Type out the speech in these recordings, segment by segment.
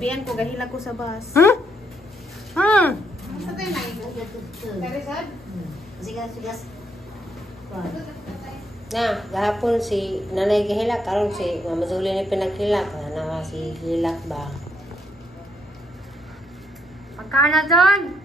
Gabihan ko, gahila ko sa bus. Ha? Ha? Sa tayo na Kaya sad? Sige, sige. Na, gahapon si Nanay Gihilak, karon si Mama Julie ni pinaghilak. Na si Hilak ba? Pagkaan na doon!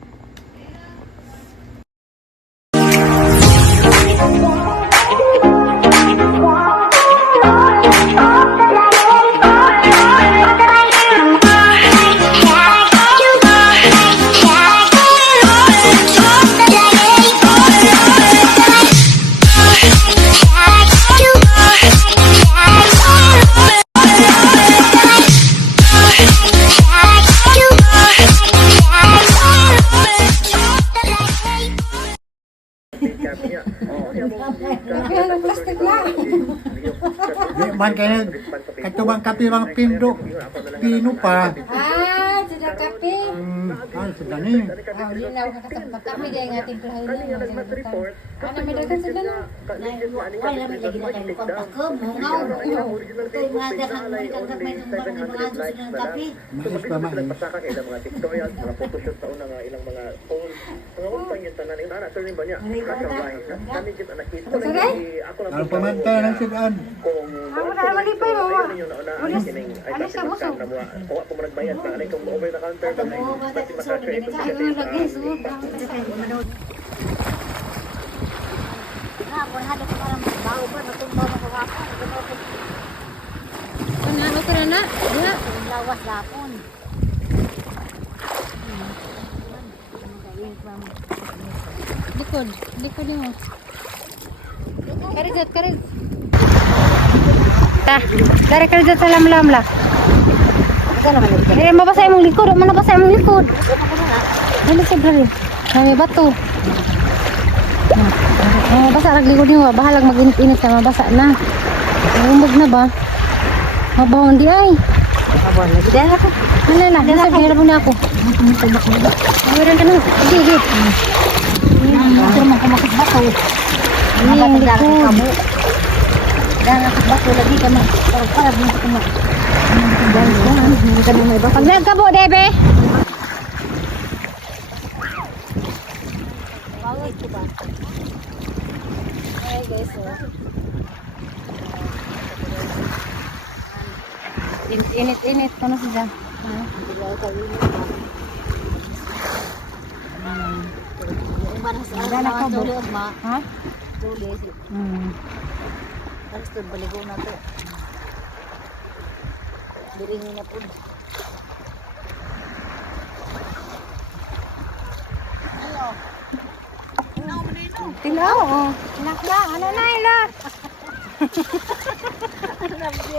Plastic lang. Di man kaya katubang kape bang pino pa. Sudah kape. Sudah ni. Hindi na ako nakatagpa kami dahil nga timplahin niya. Ano may dagan sila na? Wala namin lagi na kayo pagpakom. Mungaw. Ito yung mga dagang may kagagmay ng barang yung mga gusto ng kape. Mais pa mais. Basta ka ilang mga TikToks, mga photoshoot sa una nga ilang mga phone. Mga umpang yung tanan yung anak, sir ba niya? Kasabahin. Kami dito nakita. Ako lang Ang pamantay ng sidaan. kung Ako na malipay mo. ano siya mo? Kuha ko mo nagbayad sa alay kung over the counter ba na pati makatrade ko siya din Ano ka na? Lawas lapon. Likod mo. Karizat. Dari kerja sa lam-lam lah. Mabasa yung likod. Mabasa yung likod. Ano siya bro? May bato. Mabasa ang likod niyo. Bahalag mag-init-init na. Mabasa na. Umumbog na ba? Mabahon di ay. Mabahon lagi. Dahil ako. Halala. Dahil ako na ako. Meron ka na. Sige. Ito naman kumakit bato. Ang likod. Dan aku bato lagi kami. Para mo kuma. Pag nagkabo, Debe. Bawal ko ba? Ay guys, Init-init. Ano siya? Ada ka ba? Ha? Tulis. Harus tuh baligo na to. Diri na po. Tilaw, oh. Anak na, ano na, ila?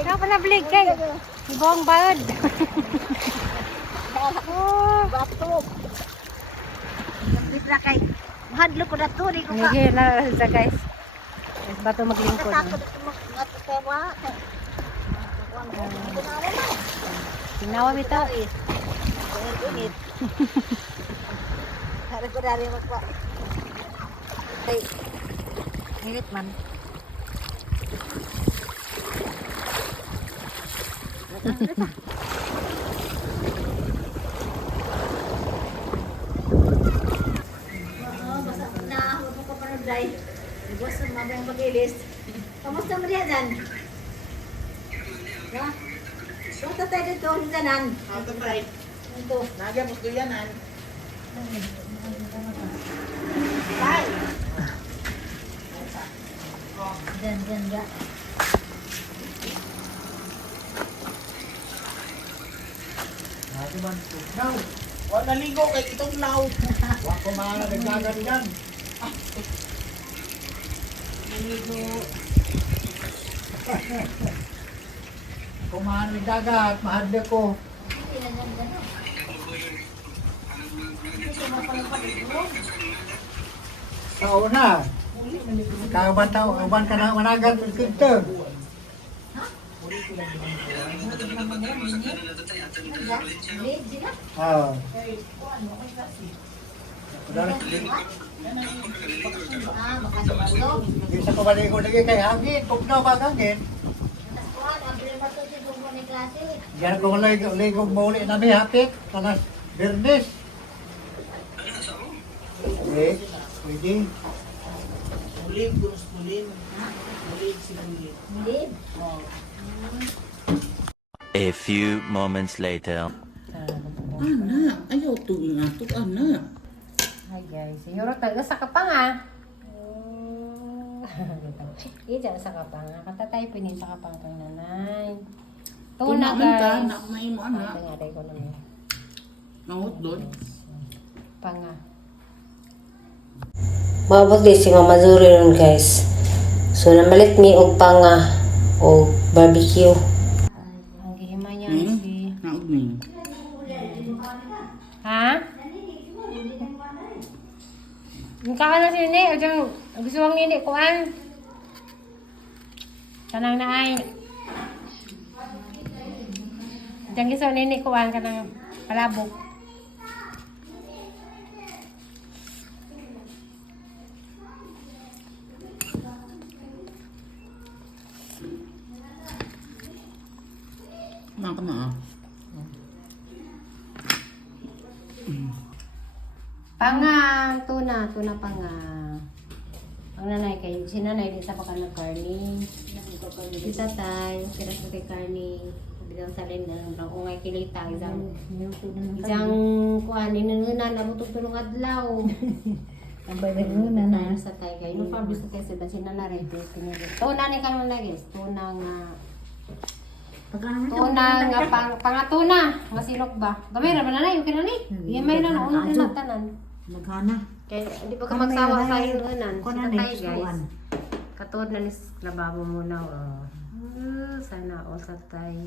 Ano pa nablig kay? Ibong baod. Oh. Bato. Bisa kay mahadlo ko na to, di ko ka. Sige na sa guys. Bato maglingkod. Takot ito magpewa. Tinawa bitaw. Init. Hari ko dari magpa. Ay. Init man. Bos mabang mag-ilis. Kamusta mo diyan dan? Ha? Basta tayo dito danan. Ito tayo. Ito. Nagya mo ito yanan. Bye. Dan ga. Now, wala ligo kay itong law. Wa ko mga nagdagat yan. Kumahan ng dagat, mahadla ko. Sa una, uban ka na managat sa kinto. Bisa ko balik ko lagi kay hangin, kung na ba hangin. klase. Diyan ko ligo muli na may hapit. Tanas Bernes. Eh, pwede. Mulim, gusto mulim. Mulim si mulim. Hindi. A few moments later. Ana, ayaw to nga to, ana. Hi guys, siguro taga sa kapanga. Iya sa kapanga. Kanta tayo pinin sa kapanga kang nanay. Tuna Tunaman ka, guys. nakmain mo, ana. Tingaday ko naman. Nangot doon. Panga. Mabot di si Mama Zuri nun guys. So namalit mi og panga o barbecue. Ang gihima niya si... Naog ni. Ha? Ang kakala si Nini. O dyan, gusto mong Nini kuan. Kanang naay. Dyan gusto Nini kuan kanang palabok. Mga ka na. Panga, tuna panga. Ang nanay kay si nanay di sa pakan ng karni. Si tatay, kira sa kay karni. Bidang salin na ng ungay kilita isang kuan ninunan na mo tulong adlaw. Ang bagay na. Sa tay kay no farm sa kay sa si nanay rin tuna ni karon lagi. Tuna nga pangatuna nga silok ba. Gamay ra ba nanay okay na ni? Gamay na uno na tanan. Maghana. Kaya di ba ka magsawa sa inunan? Kung Sa ano tayo yung guys. suwan. Katod na nis lababo muna. Sana all sa tayo.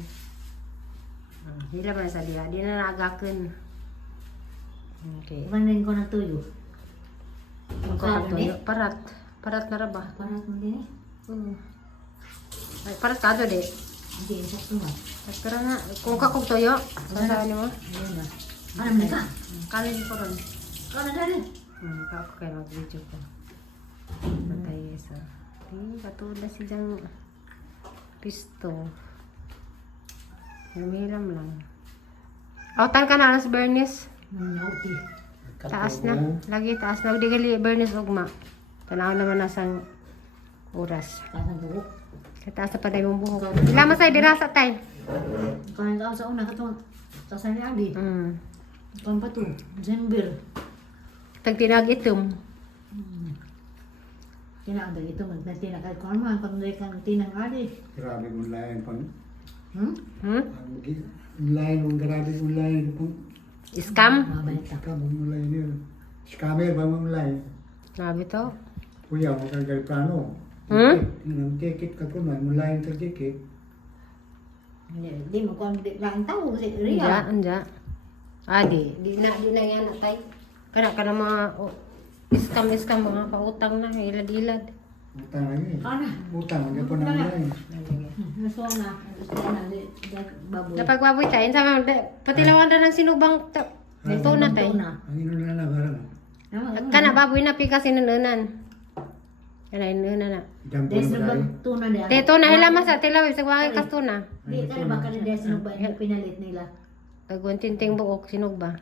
Di naman sa diha. Di na naagakan. Okay. Ibanin ko na tuyo. Ang kakatuyo. Parat. Parat na ra ba? Para mo din eh. Ay, parat ka di. Hindi, sakto nga. Tara na. Kung kakog toyo. Sasabi mo. Ayun ba? Alam na ka. Kanin ko ron. Ikaw na dali. Kako kayo mag-video ko. Matay sa. Katod na si Jang pisto. Lumilam lang. Autan ka na alas Bernice. Nauti. Taas na. Lagi taas na. Di gali Bernice ugma. Tanaw naman nasang oras. Kasang buhok. Kataas na pa tayo mong buhok. Ilama sa'yo, dirasa tayo. Ikaw na tao sa una katong sa ni Abi. Ikaw pa to. December. Tagtinag itom. Tinaagal ito. Magnatinag kahit kung ano man. Pag-nagay kang tinang ali. Grabe online pang. Hmm? Grabe online pang. Scam? Mabalik ka. Scam online yun. Scammer ba online? Grabe to. Kuya, makagal plano. Yung ticket ka po man, online sa ticket. Hindi mo kung lang tao kasi Anja, Ria. anja. Di na yan natay. Kana mga scam mga pautang na, ilad-ilad. Utang na yun. Ano? Utang, hindi po na online. Nasuwa na. Gusto na. Baboy. Napagbaboy tayo. Sa mga, pati lawan na ng sinubang ito na tayo. Ang ino na lang, harang. Kana baboy na pika sinununan. Kana inunan na. Jampo Des na na ba bang tuna niya? Dito na hilamas sa tilawin sa wangay kastuna. Di ka na ba ka na des na ba yung pinalit nila? Tagwantinting buok sinugba.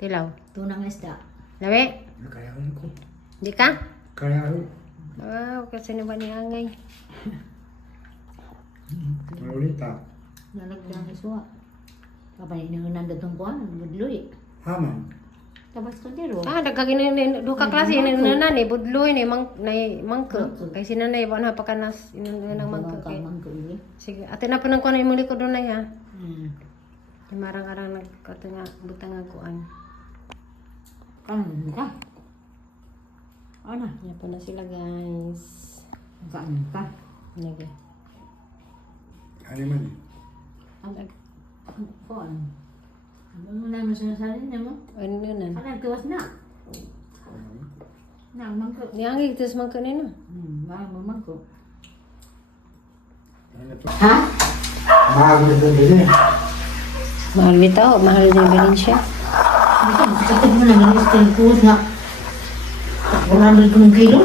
Tilaw. Tunang isda. Lawi? Kaya ko. Di ka? Kaya ko. Kasi ba ni angay? Malulita. Nalagdan ni suwa. Kapag inuunan datong kuhan, budloy. Haman. Tabas ko diro. Dagagin duka klase inunan ni budloy ni mangko. Kay sinanay ba na pakanas inunan ng mangko kay. Mangko ini. Sige, atin na po nang kuno imong likod na ya. Hmm. Marang-arang nagkatunga butang nga kuan. Kanan ka. Ano? Yan po na sila guys. Kanan ka. Nage. Ano man eh. Kuhan. Ano na mo sinasabi niya mo? Inunan. Ano, tuwas na. Na, mangko. Niangay tus mangko nino. Mangko. Ha? Mahal ito din eh. Mahal bitaw, mahal din bilin siya. Kapag mo na ganyan sa kuwas na 100 kilo.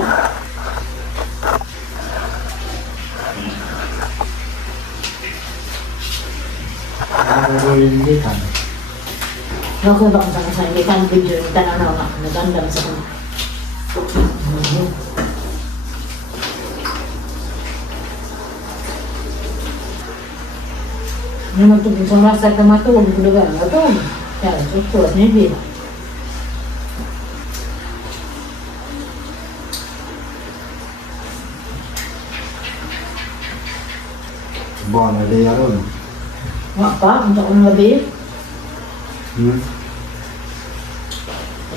Nakakulitan. Okay ba kung saan saan, hindi ka ang video, hindi ka na nagandam sa kanya. Naman ito, sa rasa ka matulog, lugar, matulog. Kaya, susulat niya din. Buwan na day aron. Wak pa, untuk kong labi.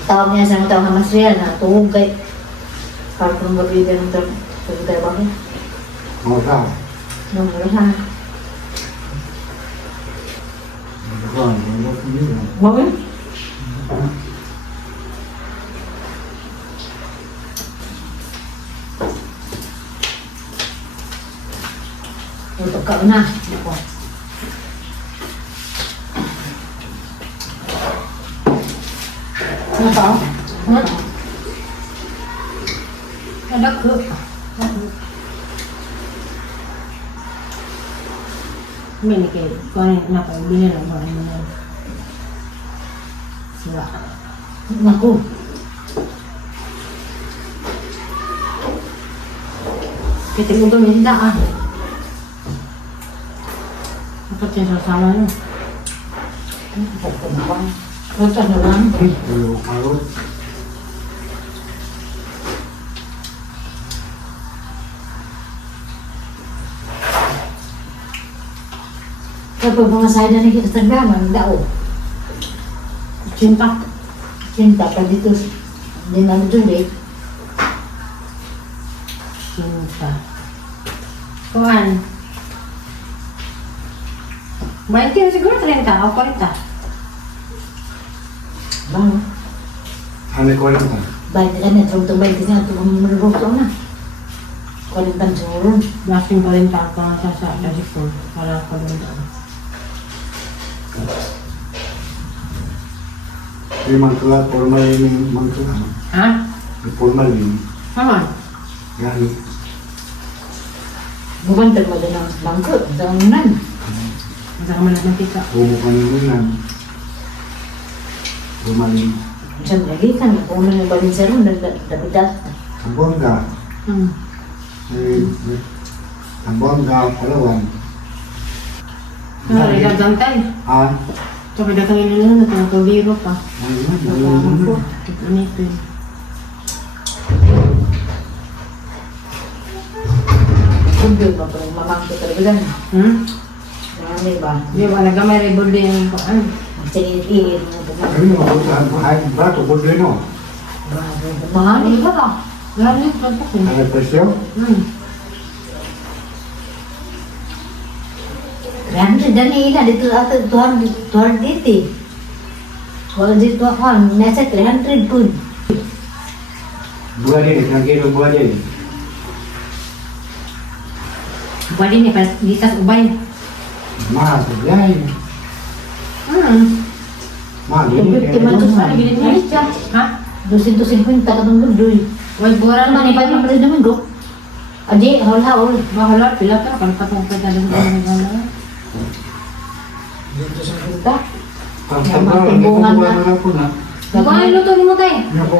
Tawag niya sa mga tawag na masriya na tuwag kay para kung gabi ka ng tuwag tayo bakit? Mga ka. Nung ha. Buwan, ano ko nila. Bakit? Untuk ka na. Ako. Ano pa? Ano? Ada ke? Ini kayak kau ni nak bini nak buat ini. Sila. Aku. Kita untuk minta ah. Apa cerita sama ni? Kau tak ada orang. Hello, hello. Kapag mga saya na nagkakasagaman, dao. Cinta. Cinta pa dito. Hindi naman duli. Cinta. Kuan. 20 siguro 30 o 40. Bang, Ano ko lang ta? baik ka na. Itong baik ka na. Itong maluto na. Kualitan siguro. Lasing 40 ako nga sa ko. Para ko doon. May mangkala, formal yung mangkala. Ha? Yung formal yung. Haman. Yan. Bubantag mo din ang bangko. Sa unan. Ang saka man nakita. Bumo ka ng ulan. Lumalim. Diyan lagi kan. Kung ano yung balin sa ron, dapidat. Ang bongga. Ang bongga, Palawan. Ano, igagantay. Ah, Sabi na kayo nila na biro pa. ano Ito nito. Kundi pa pa yung mamangko talaga lang. Dami ba? Di ba, nagamay ribol din yung paan. Ang sinilipin mo ito na. Ano mo, ay, brato, budre no? Mahal ba ba? Gamit pa po. Ano presyo? Grande dan ina dito ata tuhan dito. Kalau dito ako, nasa 300 pun. Buah din, isang kilo buah din. Pwede niya, litas ubay. Mahal, sabihay. Mahal, Yung din. 50 man to sa bilin niya siya. Ha? 250 katong gudoy. Wal bura Ano man naman iba pa rin naman go. Adi, haul-haul. Bahala, pila ka. Kalau katong pwede lang ng Dito sa kita. Ang tabraw, hindi ko buwan na po na. Kung ano luto ni mo tayo? Ano po?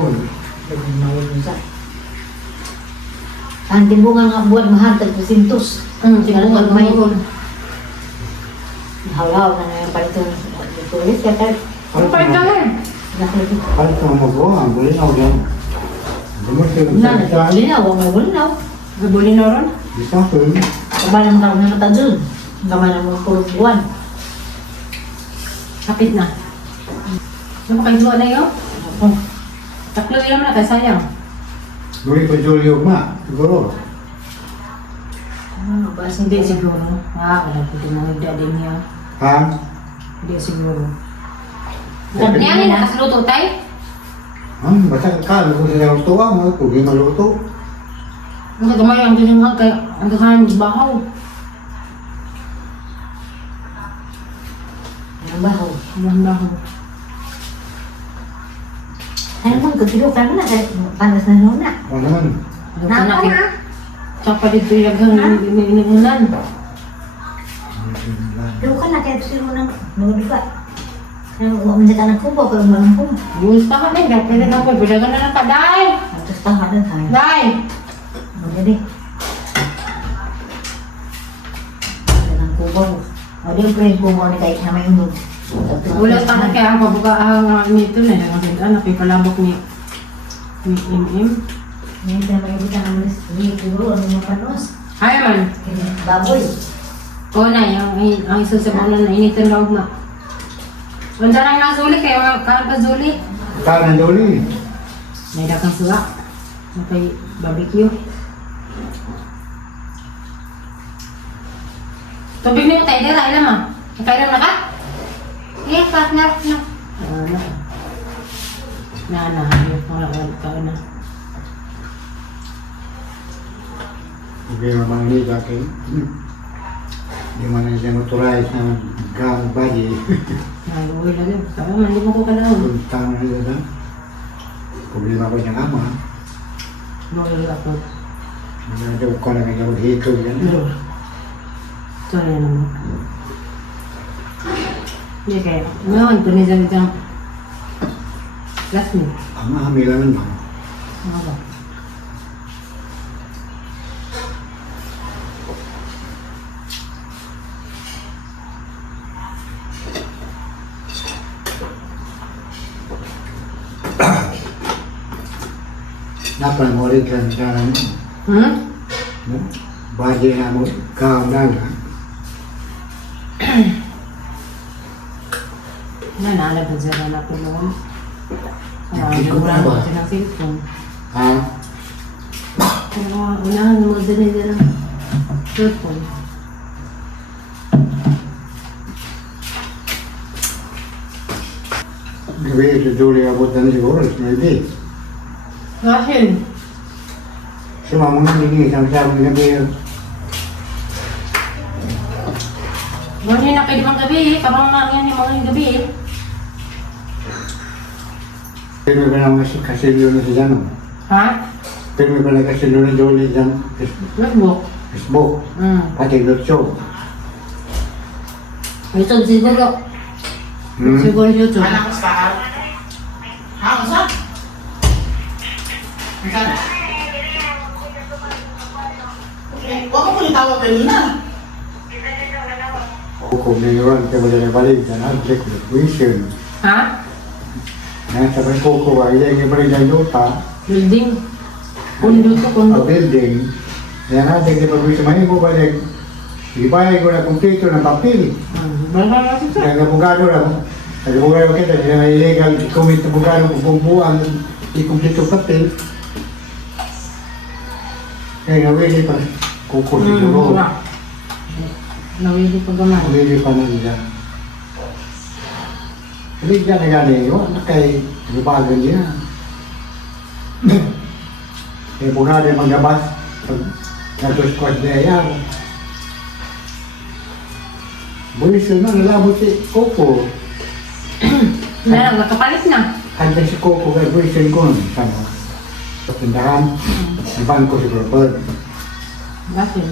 Ang timbungan nga buwan mahal tag 200. Siguro May magmay. haul-haul na yung palito. Tulis ka tayo. Ano pa rin kami? Nakalimutan. Palit mo mag-buwan, bulin ako yan. Gumusto yung Na, nagulinaw. Huwag may gulinaw. Gabulin na ron? Bisa ko yun. Kabala mo ka ng matadun. Gamay mo puro buwan. Kapit na. Ano pa kayo na yun? Tatlo lang na tayo sayang. Guri pa Julio ma, siguro. Basta Hindi siguro. Wala po tinanggda din niya. Ha? Hindi siguro. Sabi Niya ni nakasluto tayo? Basta akala ko sila luto mo, kung di maluto. Ang kagamay ang dinunghag kay ang kakahan ng bahaw. ang bahaw. Ang bahaw. Ay mo, katilukan na. Panas na nuna. O naman. Ang kanak Sapa dito yung iningunan. Pero kan na kaya sila nang nagbiba. Kaya umamin ka ng kubo, kaya umamin ko. Buwis pa ka din. Pwede na po. Bilagan na lang ka, Day! Tapos tahan na tayo. Day! Jadi, dengan kubur, ada yang pernah kubur ni kait nama ini. Wala pa na kaya ang pabukaan nito na. Ang anak ay palabok ni Im. Ini nama ibu kan nama ni kubur, nama panos. Ay man. Baboy. O na, ang isusabaw na initin loob na. Unsa lang nang suli kaya kaan pa suli. Kanan duli. May dakang suwa. May barbecue. Tubig ni mo tayo dira, ilam ah. Nakairam na ka? Eh, partner na. Ayun, wala ka na. Hindi naman hindi kaki. Di mana siya motorized na gang bayi. Nag-uwi lang yun. Sabi man, hindi mo ko kalawin. Puntang na sila. Problema ko niyang ama. Nag-uwi ako. Ada ko na kanya hito yan. Sorry naman. Hindi kaya. Ngayon, tunizan dyan. Last me. Ama hamilan naman. Ano ba? Napa mo rin kan kanan. Bayi na mo kaon na. Naalala ba dyan na ako noon? Hindi ko na ba? Dyan ang cellphone. Ha? Pero unahan mo dyan ang cellphone. Gabi ito duli abot na siguro. Maybe. Dahil, Sumama nga hindi isang sabi na gabi. gawin na kayo dimang gabi eh. Kabang na yan yung mga gabi eh. Pero ba naman kasilyo na siya no? Ha? Pero ba na kasilyo na duli sa Facebook. Facebook. Pati YouTube. YouTube siguro. Siguro YouTube. Anak ko sa ha, usap? Usap? Huwag mo yung tawag kanina. Kung mayroon ka ba na balik sa object of vision. Ha? Nasa may kuko ba, iya yung balik ng lupa, Building. Kundo to, kundo. building. Yan natin di pag-vision mahin ko balik. Ibaya ko na kumpleto ng papel. Bala na siya. Kaya nabugado lang. Nabugado kita, hindi na illegal. I-commit na bugado kung buwan, i-kumpleto papel. Kaya nawili pa. Kuko siguro. Nawili pa gaman. Nawili pa na nila. Hindi ka na gani, wala kay lubagan niya. Kaya bugado yung maggabas. Pag natuskwad na ayaw. Buwiso na, nalabot si Coco. Meron, nakapalit na. Handa si Coco kay buwiso ko. Sama. Sa tindahan. Ibang ko si Crawford. Bakit?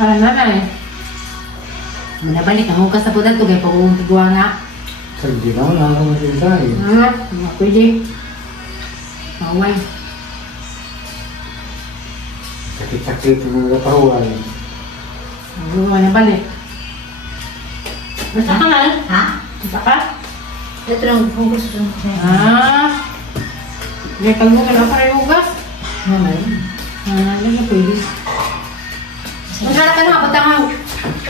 Para nanay. Manabalik ang hukas sa pudan to kaya pag-uungkigwa nga. Sa hindi na wala akong masinsahe. Mga pwede. Maway. Sakit-sakit yung mga katawan. Ang manabalik. Basta ka nga. Ha? Basta ka? Ito lang focus ko. May pag-uungkig na para yung hugas. Naman. Lagi pwede. Magkala ka na, bata ka.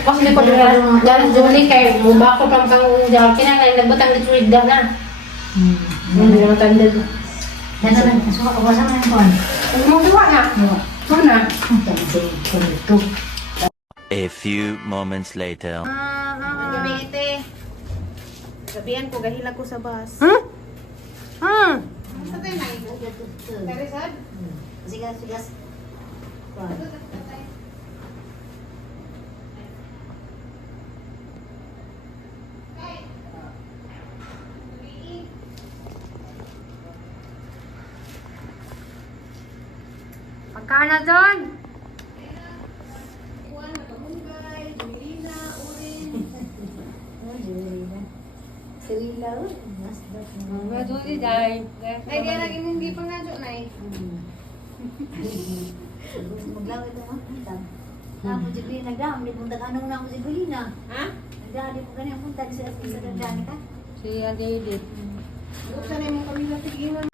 Tapos hindi ko dahil Julie kay mubako pang pang kinanay nagbutang na tuwid daw na. Hindi naman tanda doon. Yan na lang. Suka ko basa na yung kuhan. Ano mo gawa nga? Ano na? Ito. A few moments later. Gabi ite. Sabihan ko, gahila ko sa bus. Basta tayo na ito. Karisad? Sige, sige. Pagkaan na doon! ilaw. Medyo di dahil. Ay, di na hindi pang nadyo na eh. Maglaw ito mga punta. Namo si Bilina nagdaan, di punta ka nung namo si Bilina. Ha? Nagdaan di po ganyan punta di sa nagdaan ka. Si Ate Edith. Buksan na yung mga kamila tigilan.